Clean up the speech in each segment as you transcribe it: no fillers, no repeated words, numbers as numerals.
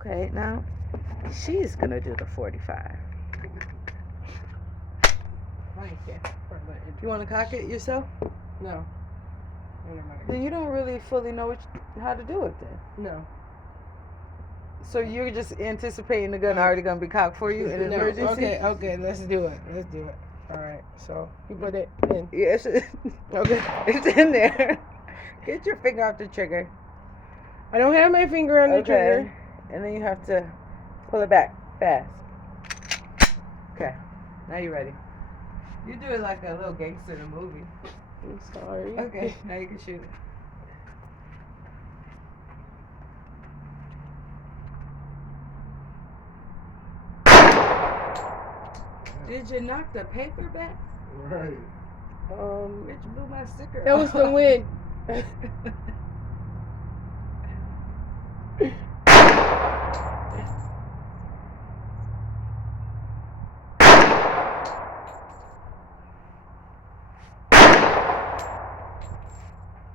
Okay, now she's gonna do the 45. Thank you for the You want to cock it yourself? No. Then you don't really fully know how to do it then. No. So you're just anticipating the gun already gonna be cocked for you in an No. emergency? Okay, let's do it. Alright, so you put it in. Yes. Okay. It's in there. Get your finger off the trigger. I don't have my finger on the trigger. And then you have to pull it back fast. Okay. Now you're ready. You do it like a little gangster in a movie. I'm sorry. Okay, now you can shoot it. Did you knock the paper back? Right. Bitch blew my sticker That was the off. wind.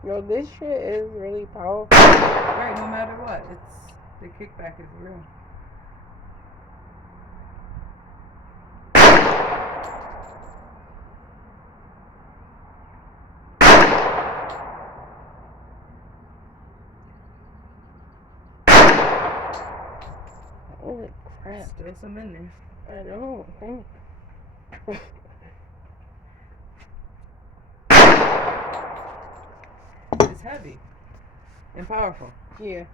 Yo, this shit is really powerful. Right, no matter what, it's the kickback is real. Holy crap. Still some in there. I know. It's heavy and powerful. Yeah.